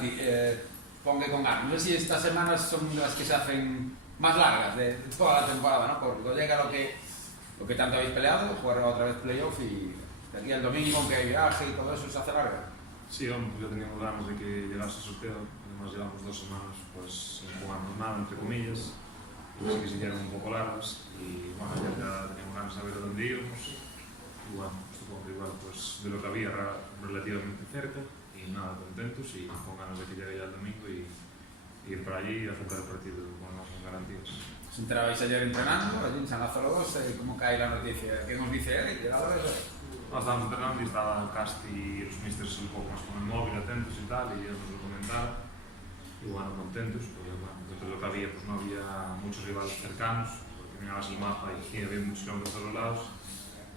Santi, supongo que con ganas. No sé si estas semanas son las que se hacen más largas de toda la temporada, ¿no? Porque llega lo que tanto habéis peleado, jugar otra vez playoff y de aquí al domingo, aunque hay viaje y todo eso, se hace larga. Sí, hombre, pues ya teníamos ganas de que llegase el sorteo. Además llevamos 2 semanas pues sin jugarnos nada, entre comillas, y sí que se hicieron un poco largas y bueno, ya teníamos ganas de ver a dónde íbamos y bueno, supongo que igual pues de lo que había relativamente cerca y nada, contentos y con ganas de que llegue ya el domingo y ir para allí y afrontar el partido con garantías. ¿Os enterabais ayer entrenando allí en San Lázaro 2? ¿Cómo cae la noticia? ¿Qué nos dice Eric? Estábamos entrenando y estaba Casti y los místers un poco más con el móvil, atentos y tal, y ellos nos lo comentaron. Y bueno, contentos, porque bueno, dentro de lo que había, pues no había muchos rivales cercanos, porque mirabas el mapa y había muchos kilómetros a todos lados,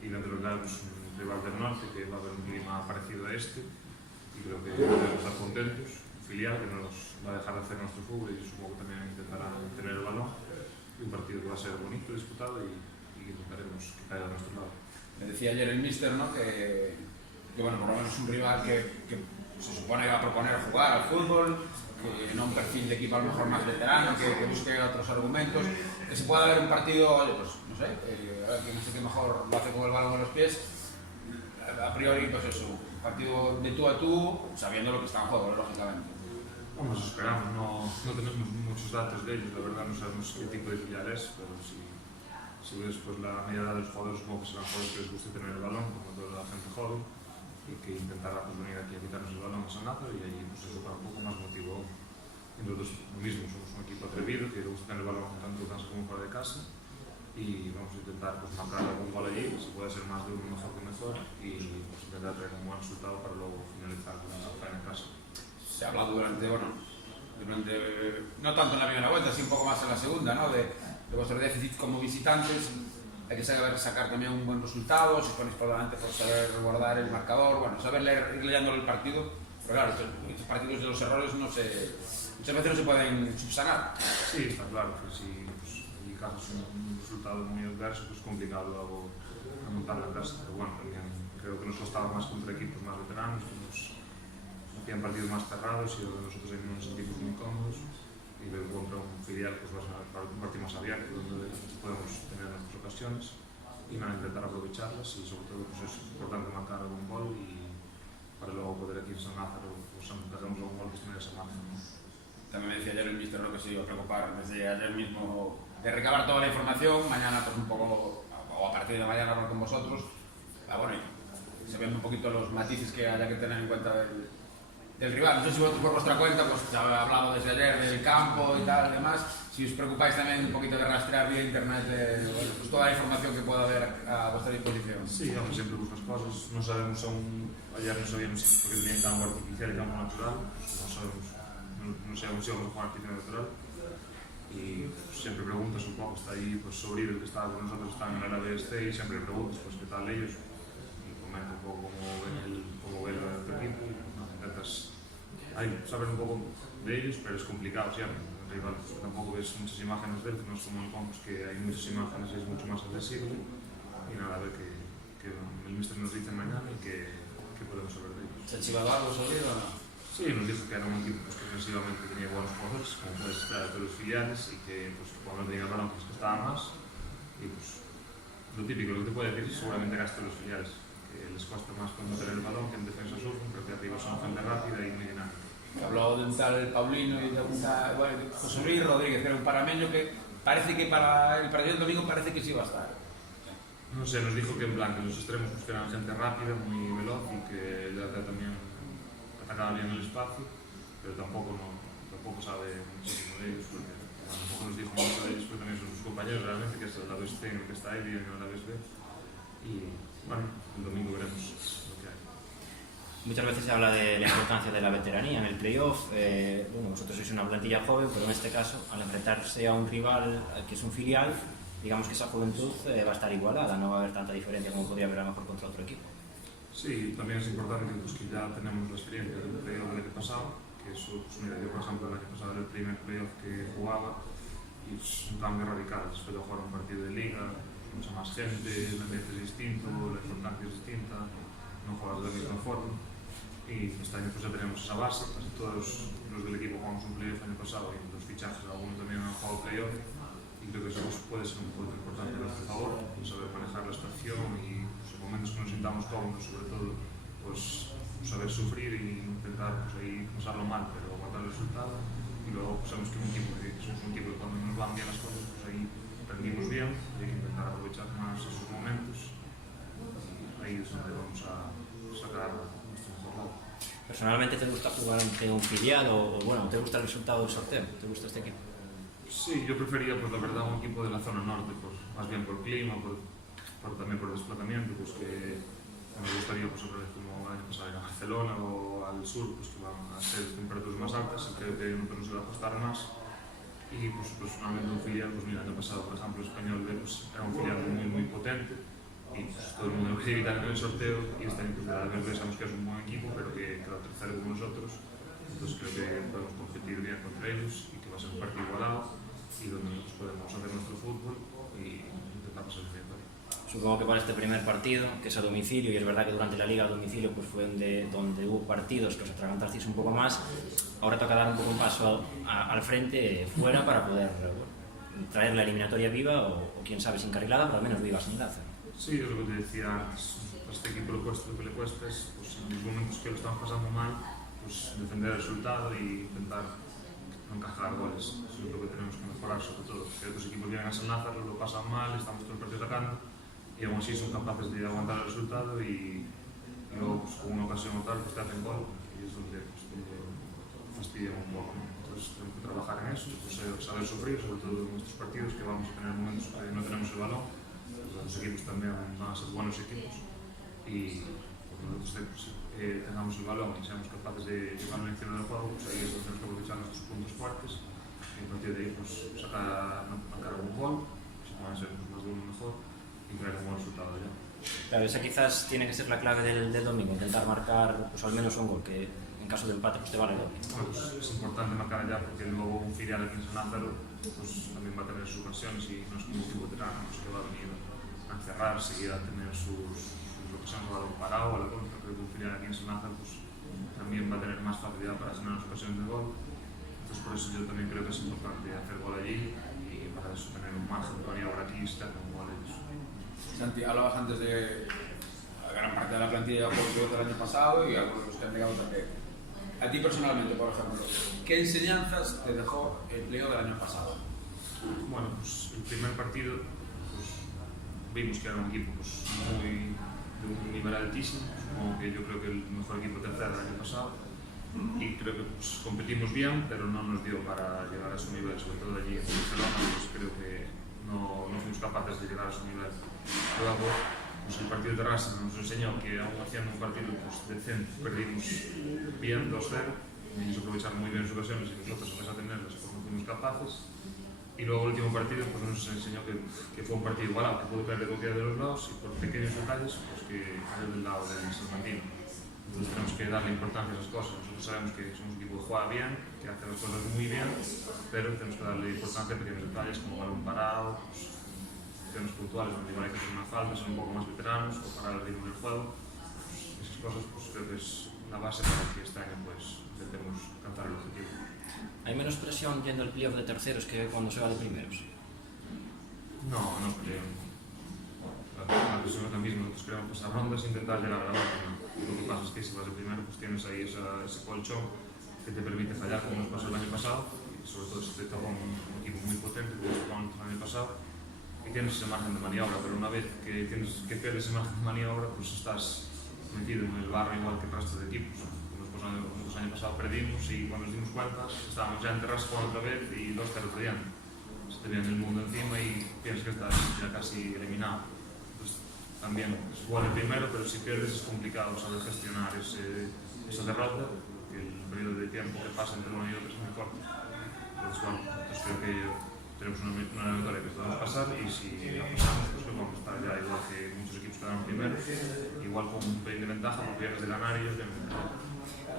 y dentro de los lados un rival del norte, que va a haber un clima parecido a este, y creo que debemos estar contentos, un filial que nos va a dejar de hacer nuestro fútbol y yo supongo que también intentará tener el balón, y un partido que va a ser bonito, disputado y intentaremos que caiga a nuestro lado. Me decía ayer el míster, ¿no? que bueno, por lo menos un rival que se supone que va a proponer jugar al fútbol, que no un perfil de equipo a lo mejor más veterano, que busque otros argumentos, que se pueda ver un partido, oye, pues no sé, a ver, que no sé qué mejor lo hace con el balón en los pies, a priori pues eso, un partido de tú a tú, sabiendo lo que está en juego, lógicamente. Vamos, esperamos, no tenemos muchos datos de ellos, la verdad no sabemos qué tipo de filial es, pero si ves pues la media edad de los jugadores, supongo que serán jugadores que les guste tener el balón, como toda la gente joven, y que intentará pues, venir aquí a quitarnos el balón a San Lázaro y allí pues eso para un poco más motivo. Y nosotros mismos somos un equipo atrevido que le gusta tener el balón tanto en casa como fuera de casa y vamos a intentar pues, marcar algún gol allí, si puede ser más de uno mejor que mejor y pues, intentar traer un buen resultado para luego finalizar la faena en casa. Se ha hablado durante, no tanto en la primera vuelta, sino un poco más en la segunda, ¿no? de vuestro déficit como visitantes. Hay que saber sacar también un buen resultado, si ponéis por delante por saber guardar el marcador, bueno, saber ir leyendo el partido, pero claro, estos partidos de los errores muchas veces no se pueden subsanar. Sí, está claro que si pues, hay casos un resultado muy adverso, pues es complicado luego montar la casa, pero bueno, también creo que nos costaba más contra equipos más veteranos, que hacían partidos más cerrados y nosotros ahí no nos sentimos muy cómodos y luego contra un filial pues va a ser un partido más abierto donde podemos tener nuestras ocasiones y nada, intentar aprovecharlas y sobre todo pues es importante marcar algún gol y para luego poder aquí en San Lázaro pues hagamos algún gol que esté en San Lázaro. También me decía ayer el míster que se iba a preocupar desde ayer mismo de recabar toda la información, mañana pues un poco, o a partir de mañana hablar con vosotros, bueno, se ven un poquito los matices que haya que tener en cuenta del rival. No sé si vosotros por vuestra cuenta, pues se ha hablado desde ayer del campo y tal, demás, si os preocupáis también un poquito de rastrear vía internet pues toda la información que pueda haber a vuestra disposición. Sí, hombre, siempre buscas cosas, no sabemos aún, ayer no sabíamos si porque tenía campo artificial y campo natural, no sabemos si vamos a jugar artificial natural y pues, siempre preguntas un poco, está ahí pues sobre el que está con nosotros, están en el ABST y siempre preguntas pues qué tal ellos y comenta un poco cómo ve el equipo y intentas saber un poco de ellos, pero es complicado siempre. El rival pues, tampoco ves muchas imágenes de él, no es como en Compos que hay muchas imágenes y es mucho más accesible y nada, a ver que el míster nos dice mañana y que podemos saber de ellos. ¿Se ha chivado algo sobre o no? Sí, nos dijo que era un equipo pues, que ofensivamente tenía buenos jugadores, como puedes esperar de todos los filiales y que pues, cuando tenía el balón pues, costaba más y pues lo típico, lo que te puede decir seguramente gasto los filiales, que les cuesta más cuando tener el balón que en defensa surfen, pero que arriba son gente rápida y muy dinámica. Habló de un tal Paulino y de un tal José Luis Rodríguez, que era un parameño que parece que para el partido del domingo parece que sí va a estar. No sé, nos dijo que en plan que los extremos pues, eran gente rápida, muy veloz y que el Atleta también atacaba bien el espacio, pero tampoco sabe muchísimo de ellos, porque tampoco nos dijo mucho de ellos, pero también son sus compañeros realmente, que es el lado este en el que está él y en el lado B. Y bueno, el domingo veremos lo que hay. Muchas veces se habla de la importancia de la veteranía en el playoff. Bueno, vosotros sois una plantilla joven, pero en este caso, al enfrentarse a un rival que es un filial, digamos que esa juventud va a estar igualada, no va a haber tanta diferencia como podría haber a lo mejor contra otro equipo. Sí, también es importante pues, que ya tenemos la experiencia del playoff del año pasado, que eso, pues mira, yo por ejemplo el año pasado era el primer playoff que jugaba y es un cambio radical, después de jugar un partido de liga, mucha más gente, el ambiente es distinto, la importancia es distinta, no juegas de la misma forma y este año pues ya tenemos esa base, casi todos los del equipo jugamos un playoff el año pasado y los fichajes algunos también han jugado playoff y creo que eso pues, puede ser un punto importante a nuestro favor, saber manejar la situación y pues, en momentos que nos sintamos cómodos sobre todo pues saber sufrir y intentar pues, ahí pasarlo mal pero aguantar el resultado y luego pues, sabemos que somos un equipo que cuando nos van bien las cosas pues ahí rendimos bien y hay que intentar aprovechar más esos momentos y ahí es donde vamos a sacar nuestro mejor lado. Personalmente, ¿te gusta jugar ante un filial o bueno, te gusta el resultado del sorteo? ¿Te gusta este equipo? Sí, yo prefería, pues la verdad, un equipo de la zona norte, pues, más bien por clima, también por desplazamiento, pues que me gustaría, pues otra vez como el año pasado ir a Barcelona o al sur, pues que van a ser temperaturas más altas y creo que nos va a costar más. Y pues personalmente un filial, pues mira, el año pasado, por ejemplo, el Español B pues, era un filial muy potente y pues, todo el mundo lo quería evitar en el sorteo y este año pues la verdad sabemos que es un buen equipo, pero que quedó tercero con nosotros, entonces creo que podemos competir bien contra ellos y que va a ser un partido igualado y donde nosotros podemos hacer nuestro fútbol y intentar pasar el victoria. Supongo que para este primer partido, que es a domicilio, y es verdad que durante la Liga a domicilio pues fue donde hubo partidos que os atragantasteis un poco más, ahora toca dar un poco un paso al frente fuera para poder traer la eliminatoria viva o quién sabe, sin encarrilada, pero al menos viva sin Lázaro. Sí, es lo que te decía antes, a este equipo le cuesta lo que le cuestes, pues en los momentos que lo están pasando mal, pues defender el resultado y intentar no encajar goles, eso es lo que tenemos que mejorar sobre todo, que otros equipos vienen a San Lázaro, lo pasan mal, estamos todo el partido sacando y aún así son capaces de aguantar el resultado y luego pues, con una ocasión o tal pues te hacen gol y es donde pues, fastidian un poco, ¿no? Entonces tenemos que trabajar en eso, pues, saber sufrir, sobre todo en estos partidos que vamos a tener momentos que no tenemos el balón, los equipos también van a ser buenos equipos y nosotros pues, tengamos el balón y seamos capaces de llevar una lección del juego, pues ahí es donde tenemos que aprovechar nuestros puntos fuertes y a partir de ahí pues, marcar un gol, si pueden ser pues, más de uno mejor y crear un buen resultado ya. Claro, esa quizás tiene que ser la clave del domingo, intentar marcar pues, al menos un gol, que en caso de empate pues, te vale doble. Bueno, pues, es importante marcar allá porque luego un filial aquí en San Lázaro pues, también va a tener sus ocasiones y no es como un equipo veterano pues, que va a venir a encerrarse y a tener sus ocasiones a balón parado o a la contra. Creo que un filial aquí en San Lázaro pues, también va a tener más facilidad para generar las ocasiones de gol. Entonces por eso yo también creo que es importante hacer gol allí y para eso tener un margen de maniobra aquí externo como ellos. Santi, hablabas antes de la gran parte de la plantilla del año pasado y algunos de los que han llegado también. A ti personalmente, por ejemplo, ¿qué enseñanzas te dejó el playoff del año pasado? Bueno, pues el primer partido pues, vimos que era un equipo pues, de un nivel altísimo, como que yo creo que el mejor equipo tercero del año pasado y creo que pues, competimos bien, pero no nos dio para llegar a su nivel, sobre todo allí en Barcelona, pues creo que no fuimos capaces de llegar a su nivel. Luego, pues el partido de Rasa nos enseñó que aún haciendo un partido pues, decente perdimos bien 2-0 y ellos aprovecharon muy bien sus ocasiones y nosotros a pesar de tenerlas pues, no fuimos capaces y luego el último partido pues, nos enseñó que fue un partido igualado, que pudo caer de cualquiera de los lados y por pequeños detalles pues, que cayó del lado del Salmantino. Entonces tenemos que darle importancia a esas cosas. Nosotros sabemos que somos un equipo que juega bien, que hace las cosas muy bien, pero tenemos que darle importancia a pequeños detalles como balón parado, pues, acciones puntuales donde igual hay que hacer una falta, ser un poco más veteranos o parar el ritmo del juego. Pues, esas cosas pues, creo que es la base para que este año pues, intentemos alcanzar el objetivo. ¿Hay menos presión yendo al playoff de terceros que cuando se va de primeros? No creo. La presión es la misma, nosotros queremos pasar rondas e intentar llegar a la última. Lo que pasa es que si vas de primero pues tienes ahí ese colchón que te permite fallar como nos pasó el año pasado y sobre todo si te toca un equipo muy potente como nos tocó el año pasado y tienes ese margen de maniobra, pero una vez que pierdes ese margen de maniobra pues estás metido en el barro igual que el resto de equipos. Nosotros el año pasado perdimos y cuando nos dimos cuenta estábamos ya en Terrascón otra vez y 2-0 perdiendo. Se te viene el mundo encima y piensas que estás ya casi eliminado. También es bueno el primero, pero si pierdes es complicado saber gestionar esa derrota, porque el periodo de tiempo que pasa entre uno y otro es muy corto. Entonces, bueno, creo que tenemos una victoria que podemos pasar y si la pasamos, pues vamos a estar ya igual que muchos equipos que ganan primero, igual con un pelín de ventaja, porque vienes de ganar y ellos vienen de ganar.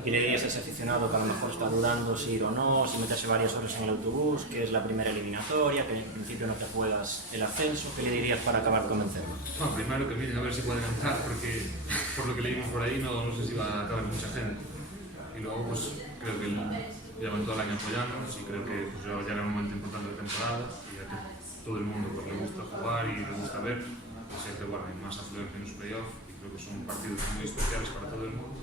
¿Qué le dirías a ese aficionado que a lo mejor está dudando si ir o no, si meterse varias horas en el autobús, que es la primera eliminatoria, que en principio no te juegas el ascenso? ¿Qué le dirías para acabar de convencerlo? Bueno, primero que miren a ver si pueden entrar, porque por lo que leímos por ahí, no sé si va a caber mucha gente. Y luego, pues creo que llevan todo el año apoyándonos y creo que pues, ya era un momento importante de temporada y a que todo el mundo pues, le gusta jugar y le gusta ver. Y siempre, bueno, hay más afluencia en los playoffs y creo que son partidos muy especiales para todo el mundo.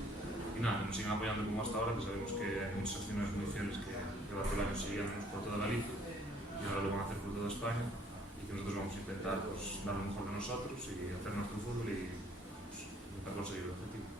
Y nada, nos siguen apoyando como hasta ahora, que sabemos que hay muchas acciones muy fieles que va todo el año siguiéndonos por toda Galicia y ahora lo van a hacer por toda España y que nosotros vamos a intentar pues, dar lo mejor de nosotros y hacer nuestro fútbol y pues, intentar conseguir el objetivo.